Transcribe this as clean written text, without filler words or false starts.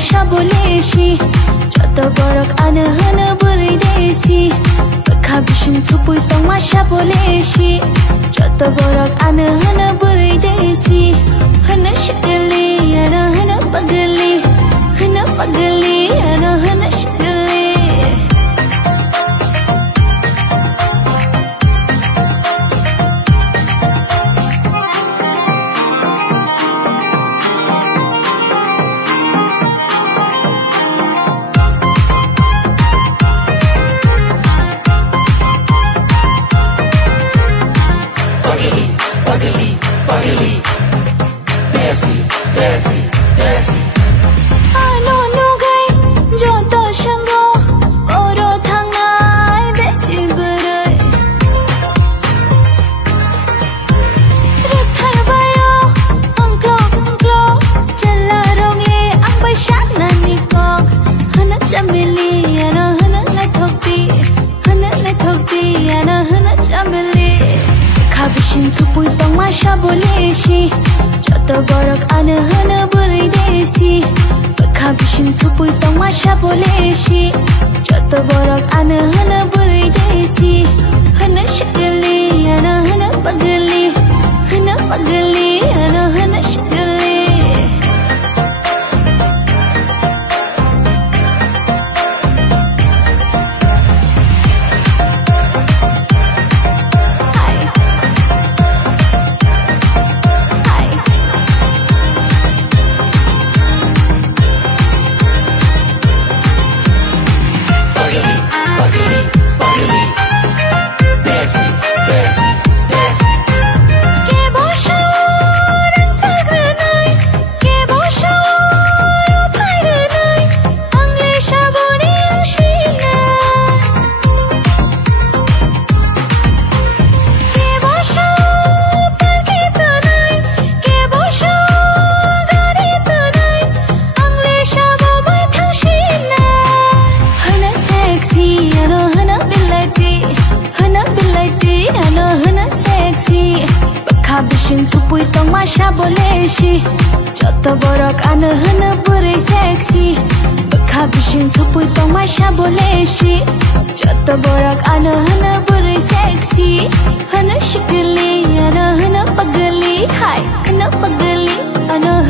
masya boleh sih. Jodoh borok ana hana beridesi. Bekhabishin tupui tong masya boleh sih. Jodoh borok ana hana beridesi. Hana syakali ana hana pageli. Hana pageli ana hana syakali. Tupui tong masya boleh sih. Jodoh borok ana hana beridesi. Bekhabishin tupui tong masya boleh sih. Jodoh borok ana hana beridesi. Hana syakali ana hana pageli. Hana pageli ana hana syakali. Bekhabishin tupui tong masya boleh sih. Jodoh borok ana hana beri seksi. Bekhabishin tupui tong masya boleh sih. Jodoh borok ana hana beri seksi. Hana syakali ana hana pageli. Hai hana pageli ana